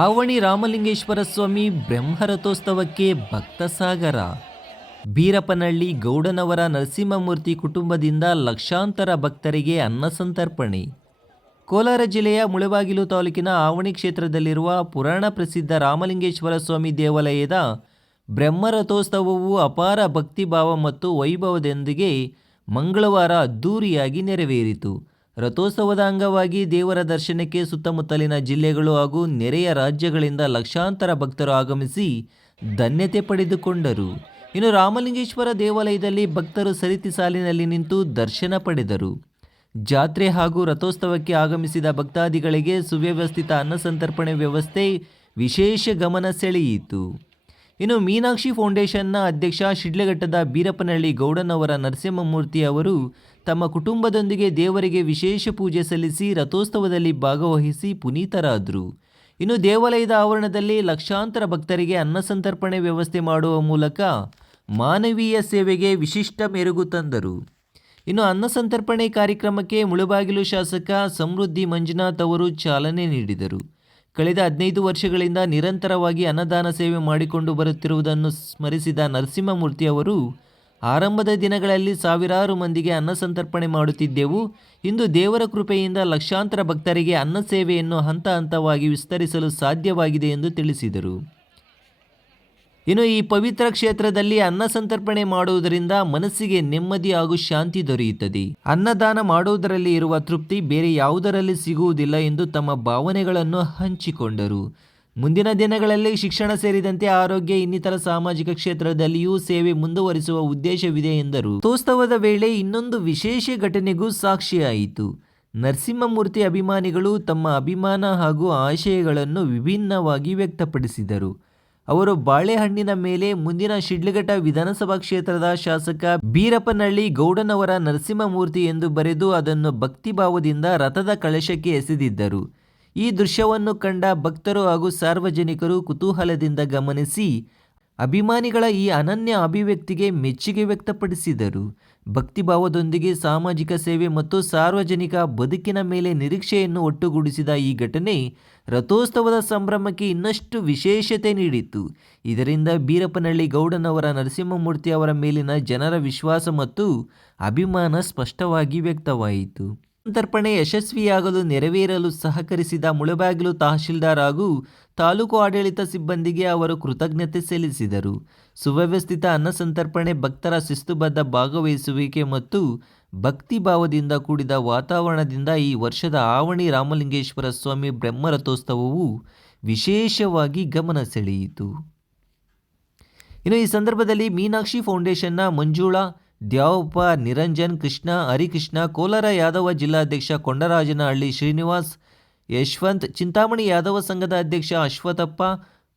ಆವಣಿ ರಾಮಲಿಂಗೇಶ್ವರ ಸ್ವಾಮಿ ಬ್ರಹ್ಮರಥೋತ್ಸವಕ್ಕೆ ಭಕ್ತ ಸಾಗರ. ಬೀರಪ್ಪನಹಳ್ಳಿ ಗೌಡನವರ ನರಸಿಂಹಮೂರ್ತಿ ಕುಟುಂಬದಿಂದ ಲಕ್ಷಾಂತರ ಭಕ್ತರಿಗೆ ಅನ್ನ ಸಂತರ್ಪಣೆ. ಕೋಲಾರ ಜಿಲ್ಲೆಯ ಮುಳಬಾಗಿಲು ತಾಲೂಕಿನ ಆವಣಿ ಕ್ಷೇತ್ರದಲ್ಲಿರುವ ಪುರಾಣ ಪ್ರಸಿದ್ಧ ರಾಮಲಿಂಗೇಶ್ವರ ಸ್ವಾಮಿ ದೇವಾಲಯದ ಬ್ರಹ್ಮರಥೋತ್ಸವವು ಅಪಾರ ಭಕ್ತಿಭಾವ ಮತ್ತು ವೈಭವದೊಂದಿಗೆ ಮಂಗಳವಾರ ಅದ್ದೂರಿಯಾಗಿ ನೆರವೇರಿತು. ರಥೋತ್ಸವದ ಅಂಗವಾಗಿ ದೇವರ ದರ್ಶನಕ್ಕೆ ಸುತ್ತಮುತ್ತಲಿನ ಜಿಲ್ಲೆಗಳು ಹಾಗೂ ನೆರೆಯ ರಾಜ್ಯಗಳಿಂದ ಲಕ್ಷಾಂತರ ಭಕ್ತರು ಆಗಮಿಸಿ ಧನ್ಯತೆ ಪಡೆದುಕೊಂಡರು. ಇನ್ನು ರಾಮಲಿಂಗೇಶ್ವರ ದೇವಾಲಯದಲ್ಲಿ ಭಕ್ತರು ಸರತಿ ಸಾಲಿನಲ್ಲಿ ನಿಂತು ದರ್ಶನ ಪಡೆದರು. ಜಾತ್ರೆ ಹಾಗೂ ರಥೋತ್ಸವಕ್ಕೆ ಆಗಮಿಸಿದ ಭಕ್ತಾದಿಗಳಿಗೆ ಸುವ್ಯವಸ್ಥಿತ ಅನ್ನ ಸಂತರ್ಪಣೆ ವ್ಯವಸ್ಥೆ ವಿಶೇಷ ಗಮನ ಸೆಳೆಯಿತು. ಇನ್ನು ಮೀನಾಕ್ಷಿ ಫೌಂಡೇಶನ್ನ ಅಧ್ಯಕ್ಷ ಶಿಡ್ಲಘಟ್ಟದ ಬೀರಪ್ಪನಹಳ್ಳಿ ಗೌಡನವರ ನರಸಿಂಹಮೂರ್ತಿ ಅವರು ತಮ್ಮ ಕುಟುಂಬದೊಂದಿಗೆ ದೇವರಿಗೆ ವಿಶೇಷ ಪೂಜೆ ಸಲ್ಲಿಸಿ ರಥೋತ್ಸವದಲ್ಲಿ ಭಾಗವಹಿಸಿ ಪುನೀತರಾದರು. ಇನ್ನು ದೇವಾಲಯದ ಆವರಣದಲ್ಲಿ ಲಕ್ಷಾಂತರ ಭಕ್ತರಿಗೆ ಅನ್ನ ಸಂತರ್ಪಣೆ ವ್ಯವಸ್ಥೆ ಮಾಡುವ ಮೂಲಕ ಮಾನವೀಯ ಸೇವೆಗೆ ವಿಶಿಷ್ಟ ಮೆರುಗು ತಂದರು. ಇನ್ನು ಅನ್ನ ಸಂತರ್ಪಣೆ ಕಾರ್ಯಕ್ರಮಕ್ಕೆ ಮುಳಬಾಗಿಲು ಶಾಸಕ ಸಮೃದ್ಧಿ ಮಂಜುನಾಥ್ ಅವರು ಚಾಲನೆ ನೀಡಿದರು. ಕಳೆದ 15 ವರ್ಷಗಳಿಂದ ನಿರಂತರವಾಗಿ ಅನ್ನದಾನ ಸೇವೆ ಮಾಡಿಕೊಂಡು ಬರುತ್ತಿರುವುದನ್ನು ಸ್ಮರಿಸಿದ ನರಸಿಂಹಮೂರ್ತಿ ಅವರು, ಆರಂಭದ ದಿನಗಳಲ್ಲಿ ಸಾವಿರಾರು ಮಂದಿಗೆ ಅನ್ನ ಸಂತರ್ಪಣೆ ಮಾಡುತ್ತಿದ್ದೆವು. ಇಂದು ದೇವರ ಕೃಪೆಯಿಂದ ಲಕ್ಷಾಂತರ ಭಕ್ತರಿಗೆ ಅನ್ನ ಸೇವೆಯನ್ನು ಹಂತ ಹಂತವಾಗಿ ವಿಸ್ತರಿಸಲು ಸಾಧ್ಯವಾಗಿದೆ ಎಂದು ತಿಳಿಸಿದರು. ಇನ್ನು ಈ ಪವಿತ್ರ ಕ್ಷೇತ್ರದಲ್ಲಿ ಅನ್ನ ಸಂತರ್ಪಣೆ ಮಾಡುವುದರಿಂದ ಮನಸ್ಸಿಗೆ ನೆಮ್ಮದಿ ಹಾಗೂ ಶಾಂತಿ ದೊರೆಯುತ್ತದೆ. ಅನ್ನದಾನ ಮಾಡುವುದರಲ್ಲಿ ಇರುವ ತೃಪ್ತಿ ಬೇರೆ ಯಾವುದರಲ್ಲಿ ಸಿಗುವುದಿಲ್ಲ ಎಂದು ತಮ್ಮ ಭಾವನೆಗಳನ್ನು ಹಂಚಿಕೊಂಡರು. ಮುಂದಿನ ದಿನಗಳಲ್ಲಿ ಶಿಕ್ಷಣ ಸೇರಿದಂತೆ ಆರೋಗ್ಯ ಇನ್ನಿತರ ಸಾಮಾಜಿಕ ಕ್ಷೇತ್ರದಲ್ಲಿಯೂ ಸೇವೆ ಮುಂದುವರಿಸುವ ಉದ್ದೇಶವಿದೆ ಎಂದರು. ರಥೋತ್ಸವದ ವೇಳೆ ಇನ್ನೊಂದು ವಿಶೇಷ ಘಟನೆಗೂ ಸಾಕ್ಷಿಯಾಯಿತು. ನರಸಿಂಹಮೂರ್ತಿ ಅಭಿಮಾನಿಗಳು ತಮ್ಮ ಅಭಿಮಾನ ಹಾಗೂ ಆಶಯಗಳನ್ನು ವಿಭಿನ್ನವಾಗಿ ವ್ಯಕ್ತಪಡಿಸಿದರು. ಅವರು ಬಾಳೆಹಣ್ಣಿನ ಮೇಲೆ ಮುಂದಿನ ಶಿಡ್ಲಘಟ್ಟ ವಿಧಾನಸಭಾ ಕ್ಷೇತ್ರದ ಶಾಸಕ ಬೀರಪ್ಪನಹಳ್ಳಿ ಗೌಡನವರ ನರಸಿಂಹಮೂರ್ತಿ ಎಂದು ಬರೆದು ಅದನ್ನು ಭಕ್ತಿಭಾವದಿಂದ ರಥದ ಕಳಶಕ್ಕೆ ಎಸೆದಿದ್ದರು. ಈ ದೃಶ್ಯವನ್ನು ಕಂಡ ಭಕ್ತರು ಹಾಗೂ ಸಾರ್ವಜನಿಕರು ಕುತೂಹಲದಿಂದ ಗಮನಿಸಿ ಅಭಿಮಾನಿಗಳ ಈ ಅನನ್ಯ ಅಭಿವ್ಯಕ್ತಿಗೆ ಮೆಚ್ಚುಗೆ ವ್ಯಕ್ತಪಡಿಸಿದರು. ಭಕ್ತಿಭಾವದೊಂದಿಗೆ ಸಾಮಾಜಿಕ ಸೇವೆ ಮತ್ತು ಸಾರ್ವಜನಿಕ ಬದುಕಿನ ಮೇಲೆ ನಿರೀಕ್ಷೆಯನ್ನು ಒಟ್ಟುಗೂಡಿಸಿದ ಈ ಘಟನೆ ರಥೋತ್ಸವದ ಸಂಭ್ರಮಕ್ಕೆ ಇನ್ನಷ್ಟು ವಿಶೇಷತೆ ನೀಡಿತು. ಇದರಿಂದ ಬೀರಪ್ಪನಹಳ್ಳಿ ಗೌಡನವರ ನರಸಿಂಹಮೂರ್ತಿ ಅವರ ಮೇಲಿನ ಜನರ ವಿಶ್ವಾಸ ಮತ್ತು ಅಭಿಮಾನ ಸ್ಪಷ್ಟವಾಗಿ ವ್ಯಕ್ತವಾಯಿತು. ಸಂತರ್ಪಣೆ ಯಶಸ್ವಿಯಾಗಲು ನೆರವೇರಲು ಸಹಕರಿಸಿದ ಮುಳಬಾಗಿಲು ತಹಶೀಲ್ದಾರ್ ಹಾಗೂ ತಾಲೂಕು ಆಡಳಿತ ಸಿಬ್ಬಂದಿಗೆ ಅವರು ಕೃತಜ್ಞತೆ ಸಲ್ಲಿಸಿದರು. ಸುವ್ಯವಸ್ಥಿತ ಅನ್ನ ಸಂತರ್ಪಣೆ, ಭಕ್ತರ ಶಿಸ್ತುಬದ್ಧ ಭಾಗವಹಿಸುವಿಕೆ ಮತ್ತು ಭಕ್ತಿಭಾವದಿಂದ ಕೂಡಿದ ವಾತಾವರಣದಿಂದ ಈ ವರ್ಷದ ಆವಣಿ ರಾಮಲಿಂಗೇಶ್ವರ ಸ್ವಾಮಿ ಬ್ರಹ್ಮರಥೋತ್ಸವವು ವಿಶೇಷವಾಗಿ ಗಮನ ಸೆಳೆಯಿತು. ಇನ್ನು ಈ ಸಂದರ್ಭದಲ್ಲಿ ಮೀನಾಕ್ಷಿ ಫೌಂಡೇಶನ್ನ ಮಂಜುಳಾ, ದ್ಯಾವಪ್ಪ, ನಿರಂಜನ್, ಕೃಷ್ಣ, ಹರಿಕೃಷ್ಣ, ಕೋಲಾರ ಯಾದವ ಜಿಲ್ಲಾಧ್ಯಕ್ಷ ಕೊಂಡರಾಜನಹಳ್ಳಿ ಶ್ರೀನಿವಾಸ್, ಯಶವಂತ್, ಚಿಂತಾಮಣಿ ಯಾದವ ಸಂಘದ ಅಧ್ಯಕ್ಷ ಅಶ್ವಥಪ್ಪ,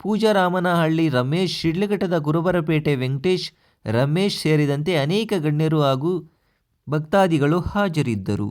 ಪೂಜಾರಾಮನಹಳ್ಳಿ ರಮೇಶ್, ಶಿಡ್ಲಘಟ್ಟದ ಗುರುಬರಪೇಟೆ ವೆಂಕಟೇಶ್, ರಮೇಶ್ ಸೇರಿದಂತೆ ಅನೇಕ ಗಣ್ಯರು ಹಾಗೂ ಭಕ್ತಾದಿಗಳು ಹಾಜರಿದ್ದರು.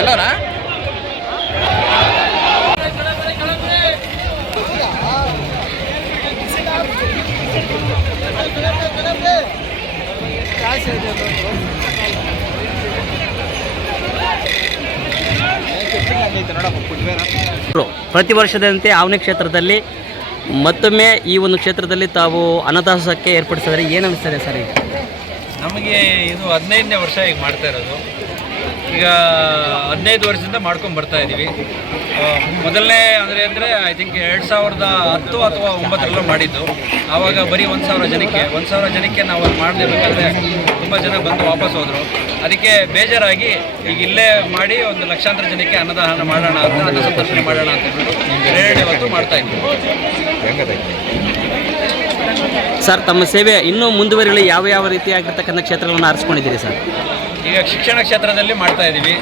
ಎಲ್ಲರಾ ಪ್ರತಿ ವರ್ಷದಂತೆ ಆವನಿ ಕ್ಷೇತ್ರದಲ್ಲಿ ಮತ್ತೊಮ್ಮೆ ಈ ಒಂದು ಕ್ಷೇತ್ರದಲ್ಲಿ ತಾವು ಅನ್ನದಾಸೋಹಕ್ಕೆ ಏರ್ಪಡಿಸಿದರೆ ಏನು ಅನಿಸ್ತದೆ ಸರ್? ಈಗ ನಮಗೆ ಇದು 15ನೇ ವರ್ಷ ಈಗ ಮಾಡ್ತಾ ಇರೋದು. ಈಗ 15 ವರ್ಷದಿಂದ ಮಾಡ್ಕೊಂಡು ಬರ್ತಾ ಇದ್ದೀವಿ. ಮೊದಲನೇ ಅಂದರೆ ಐ ಥಿಂಕ್ 2010 ಅಥವಾ 9 ಮಾಡಿದ್ದು. ಆವಾಗ ಬರೀ 1,000 ಜನಕ್ಕೆ ನಾವು ಅದು ಮಾಡಲೇಬೇಕಾದ್ರೆ ತುಂಬ ಜನ ಬಂದು ವಾಪಸ್ ಹೋದರು. ಅದಕ್ಕೆ ಬೇಜಾರಾಗಿ ಈಗ ಇಲ್ಲೇ ಮಾಡಿ ಒಂದು ಲಕ್ಷಾಂತರ ಜನಕ್ಕೆ ಅನ್ನದಾನ ಮಾಡೋಣ ಅಂತ, ಅನ್ನ ಸಂತರ್ಪಣೆ ಮಾಡೋಣ ಅಂತ ಹೇಳ್ಬಿಟ್ಟು ಇವತ್ತು ಮಾಡ್ತಾ ಇದ್ದೀವಿ. ಸರ್, ತಮ್ಮ ಸೇವೆ ಇನ್ನೂ ಮುಂದುವರಿಯಲು ಯಾವ ರೀತಿಯಾಗಿರ್ತಕ್ಕಂಥ ಕ್ಷೇತ್ರಗಳನ್ನು ಆರಿಸ್ಕೊಂಡಿದ್ದೀರಿ ಸರ್? ಈಗ ಶಿಕ್ಷಣ ಕ್ಷೇತ್ರದಲ್ಲಿ ಮಾಡ್ತಾ ಇದ್ದೀವಿ.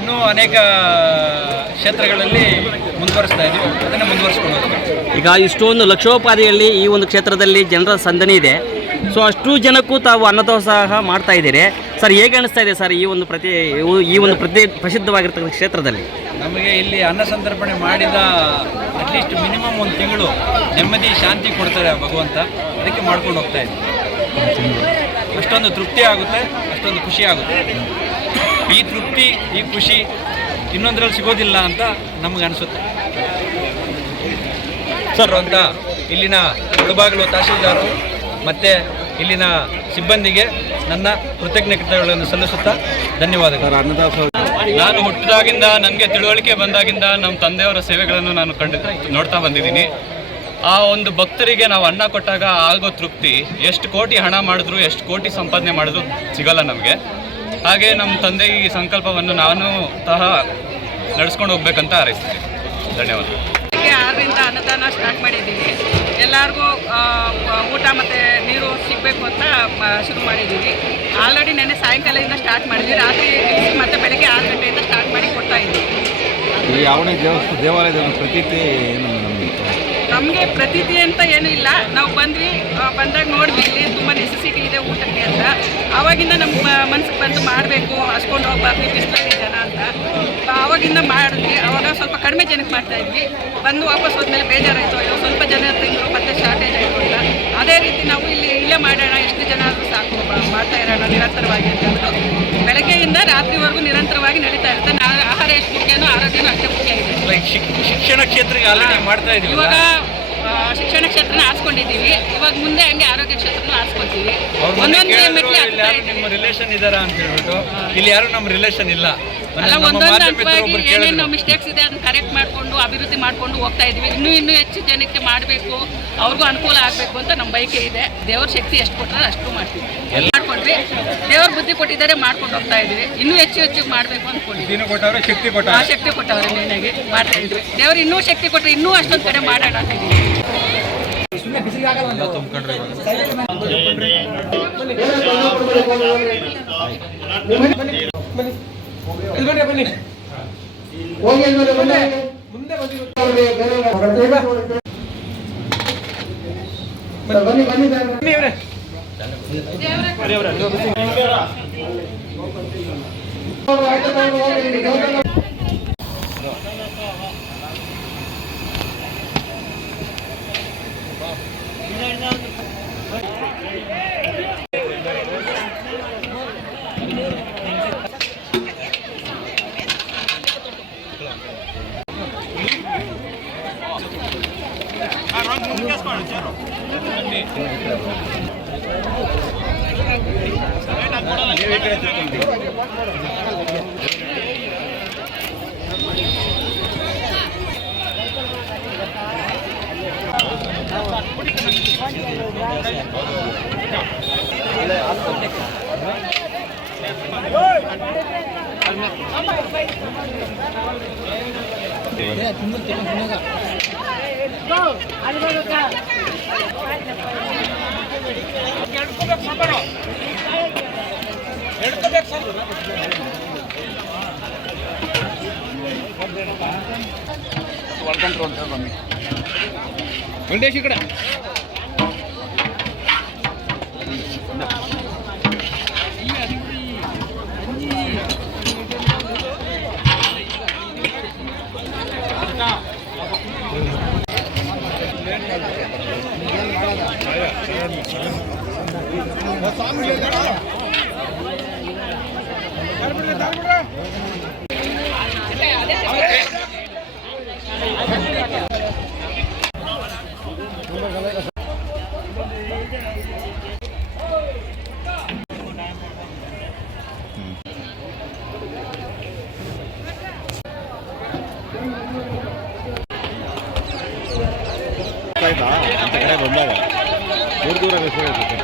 ಇನ್ನೂ ಅನೇಕ ಕ್ಷೇತ್ರಗಳಲ್ಲಿ ಮುಂದುವರಿಸ್ತಾ ಇದ್ದೀವಿ, ಅದನ್ನು ಮುಂದುವರಿಸ್ಕೊಂಡು ಹೋಗ್ತೀವಿ. ಈಗ ಇಷ್ಟೊಂದು ಲಕ್ಷೋಪಾದಿಯಲ್ಲಿ ಈ ಒಂದು ಕ್ಷೇತ್ರದಲ್ಲಿ ಜನರ ಸಂದಣಿ ಇದೆ. ಸೊ ಅಷ್ಟು ಜನಕ್ಕೂ ತಾವು ಅನ್ನದಾಸೋಹ ಮಾಡ್ತಾ ಇದ್ದೀರಿ ಸರ್. ಹೇಗೆ ಅನಿಸ್ತಾ ಇದೆ ಸರ್ ಈ ಒಂದು ಪ್ರಸಿದ್ಧವಾಗಿರ್ತಕ್ಕಂಥ ಕ್ಷೇತ್ರದಲ್ಲಿ? ನಮಗೆ ಇಲ್ಲಿ ಅನ್ನ ಸಂತರ್ಪಣೆ ಮಾಡಿದ ಅಟ್ಲೀಸ್ಟ್ ಮಿನಿಮಮ್ 1 ತಿಂಗಳು ನೆಮ್ಮದಿ ಶಾಂತಿ ಕೊಡ್ತಾರೆ ಭಗವಂತ. ಅದಕ್ಕೆ ಮಾಡ್ಕೊಂಡು ಹೋಗ್ತಾ ಇದ್ದೀವಿ. ಅಷ್ಟೊಂದು ತೃಪ್ತಿ ಆಗುತ್ತೆ, ಅಷ್ಟೊಂದು ಖುಷಿ ಆಗುತ್ತೆ. ಈ ತೃಪ್ತಿ, ಈ ಖುಷಿ ಇನ್ನೊಂದರಲ್ಲಿ ಸಿಗೋದಿಲ್ಲ ಅಂತ ನಮಗೆ ಅನಿಸುತ್ತೆ ಸರ್. ಅಂತ ಇಲ್ಲಿನ ಮುಳಬಾಗಿಲು ತಹಶೀಲ್ದಾರು ಮತ್ತು ಇಲ್ಲಿನ ಸಿಬ್ಬಂದಿಗೆ ನನ್ನ ಕೃತಜ್ಞತೆಗಳನ್ನು ಸಲ್ಲಿಸುತ್ತಾ ಧನ್ಯವಾದಗಳು. ನಾನು ಹುಟ್ಟಿದಾಗಿಂದ ನನಗೆ ತಿಳುವಳಿಕೆ ಬಂದಾಗಿಂದ ನಮ್ಮ ತಂದೆಯವರ ಸೇವೆಗಳನ್ನು ನಾನು ನೋಡ್ತಾ ಬಂದಿದ್ದೀನಿ. ಆ ಒಂದು ಭಕ್ತರಿಗೆ ನಾವು ಅನ್ನ ಕೊಟ್ಟಾಗ ಆಗೋ ತೃಪ್ತಿ ಎಷ್ಟು ಕೋಟಿ ಹಣ ಮಾಡಿದ್ರು, ಎಷ್ಟು ಕೋಟಿ ಸಂಪಾದನೆ ಮಾಡಿದ್ರು ಸಿಗಲ್ಲ ನಮಗೆ. ಹಾಗೆ ನಮ್ಮ ತಂದೆ ಈ ಸಂಕಲ್ಪವನ್ನು ನಾನು ನಡೆಸ್ಕೊಂಡು ಹೋಗ್ಬೇಕಂತ ಹಾರೈಸ್ತೀನಿ. ಧನ್ಯವಾದ. 6ರಿಂದ ಅನ್ನದಾನ ಸ್ಟಾರ್ಟ್ ಮಾಡಿದ್ದೀವಿ. ಎಲ್ಲರಿಗೂ ಊಟ ಮತ್ತು ನೀರು ಸಿಗಬೇಕು ಅಂತ ಶುರು ಮಾಡಿದ್ದೀವಿ. ಆಲ್ರೆಡಿ ನೆನ್ನೆ ಸಾಯಂಕಾಲದಿಂದ ಸ್ಟಾರ್ಟ್ ಮಾಡಿದ್ವಿ. ರಾತ್ರಿ ಮತ್ತು ಬೆಳಗ್ಗೆ 6 ಗಂಟೆಯಿಂದ ಸ್ಟಾರ್ಟ್ ಮಾಡಿ ಕೊಡ್ತಾ ಇದ್ದೀವಿ. ಈ ಯಾವನೇ ದೇವಾಲಯದ ಪ್ರತೀತಿ ಏನು ನಮಗೆ ಪ್ರತೀತಿ ಅಂತ ಏನೂ ಇಲ್ಲ. ನಾವು ಬಂದಾಗ ನೋಡಿದ್ವಿ ಇಲ್ಲಿ ತುಂಬ ನೆಸೆಸಿಟಿ ಇದೆ ಊಟಕ್ಕೆ ಅಂತ. ಆವಾಗಿಂದ ನಮ್ಮ ಮನಸ್ಸಿಗೆ ಬಂದು ಮಾಡಬೇಕು, ಹಸ್ಕೊಂಡು ಹೋಗ್ಬಾರ್ದು ಬಿಸಿಲಲ್ಲಿ ಜನ ಅಂತ. ಆವಾಗಿಂದ ಮಾಡಿದ್ವಿ. ಆವಾಗ ಸ್ವಲ್ಪ ಕಡಿಮೆ ಜನಕ್ಕೆ ಮಾಡ್ತಾಯಿದ್ವಿ. ಬಂದು ವಾಪಸ್ ಹೋದ್ಮೇಲೆ ಬೇಜಾರಾಯಿತು, ಅಯ್ಯೋ ಸ್ವಲ್ಪ ಜನ ತಿಂಗಳು ಮತ್ತೆ ಶಾರ್ಟೇಜ್ ಆಯಿತು ಅಂತ. ಅದೇ ರೀತಿ ನಾವು ಇಲ್ಲೇ ಮಾಡೋಣ, ಎಷ್ಟು ಜನ ಆದರೂ ಸಾಕು, ಮಾಡ್ತಾ ಇರೋಣ ನಿರಂತರವಾಗಿ ಅಂತಂದು ಬೆಳಗ್ಗೆಯಿಂದ ರಾತ್ರಿವರೆಗೂ ನಿರಂತರವಾಗಿ ನಡೀತಾ ಇರುತ್ತೆ. ಆಹಾರ ಎಷ್ಟು ಮುಖ್ಯನೋ ಆರೋಗ್ಯನೂ ಅಷ್ಟೇ ಮುಖ್ಯ ಇದೆ. ಶಿಕ್ಷಣ ಕ್ಷೇತ್ರಕ್ಕೆ ಆಲ್ರೆಡಿ ಮಾಡ್ತಾ ಇದ್ದೀವಿ. ಇವಾಗ ಶಿಕ್ಷಣ ಕ್ಷೇತ್ರನ ಆರಿಸ್ಕೊಂಡಿದ್ದೀವಿ. ಇವಾಗ ಮುಂದೆ ಹಂಗೆ ಆರೋಗ್ಯ ಕ್ಷೇತ್ರನೂ ಆರಿಸ್ಕೊಳ್ತೀವಿ. ನಿಮ್ಮ ರಿಲೇಷನ್ ಇದ್ದಾರಾ ಅಂತ ಹೇಳ್ಬಿಟ್ಟು ಇಲ್ಲಿ ಯಾರು ನಮ್ಮ ರಿಲೇಷನ್ ಇಲ್ಲ. ಅಲ್ಲ, ಒಂದೊಂದು ಹಂತವಾಗಿ ಏನೇನು ಮಿಸ್ಟೇಕ್ಸ್ ಇದೆ ಅದನ್ನ ಕರೆಕ್ಟ್ ಮಾಡಿಕೊಂಡು ಅಭಿವೃದ್ಧಿ ಮಾಡಿಕೊಂಡು ಹೋಗ್ತಾ ಇದ್ದೀವಿ. ಇನ್ನೂ ಹೆಚ್ಚು ಜನಕ್ಕೆ ಮಾಡಬೇಕು, ಅವ್ರಿಗೂ ಅನುಕೂಲ ಆಗಬೇಕು ಅಂತ ನಮ್ಮ ಬಯಕೆ ಇದೆ. ದೇವ್ರ ಶಕ್ತಿ ಎಷ್ಟು ಕೊಟ್ಟರೆ ಅಷ್ಟು ಮಾಡ್ತೀವಿ. ಮಾಡ್ಕೊಂಡ್ವಿ, ದೇವ್ರ ಬುದ್ಧಿ ಕೊಟ್ಟಿದ್ದಾರೆ, ಮಾಡ್ಕೊಂಡು ಹೋಗ್ತಾ ಇದ್ದೀವಿ. ಇನ್ನೂ ಹೆಚ್ಚು ಮಾಡಬೇಕು ಅಂದ್ಕೊಂಡಿದ್ದೀವಿ. ಶಕ್ತಿ ಕೊಟ್ಟವ್ರೆ ಮೇನಾಗಿ ಮಾಡ್ತಾ ಇದ್ವಿ. ದೇವ್ರು ಇನ್ನೂ ಶಕ್ತಿ ಕೊಟ್ಟರೆ ಇನ್ನೂ ಅಷ್ಟೊಂದು ಕಡೆ ಮಾಡೋಣ ಅಂತ ಇದ್ದೀವಿ. ವೆಂಕಟೇಶ್ ಈ ಕಡೆ ಕಡೆ ಬಂದಾಗ ದೂರ ದೂರ ಹೆಸರು ಇರ್ತದೆ.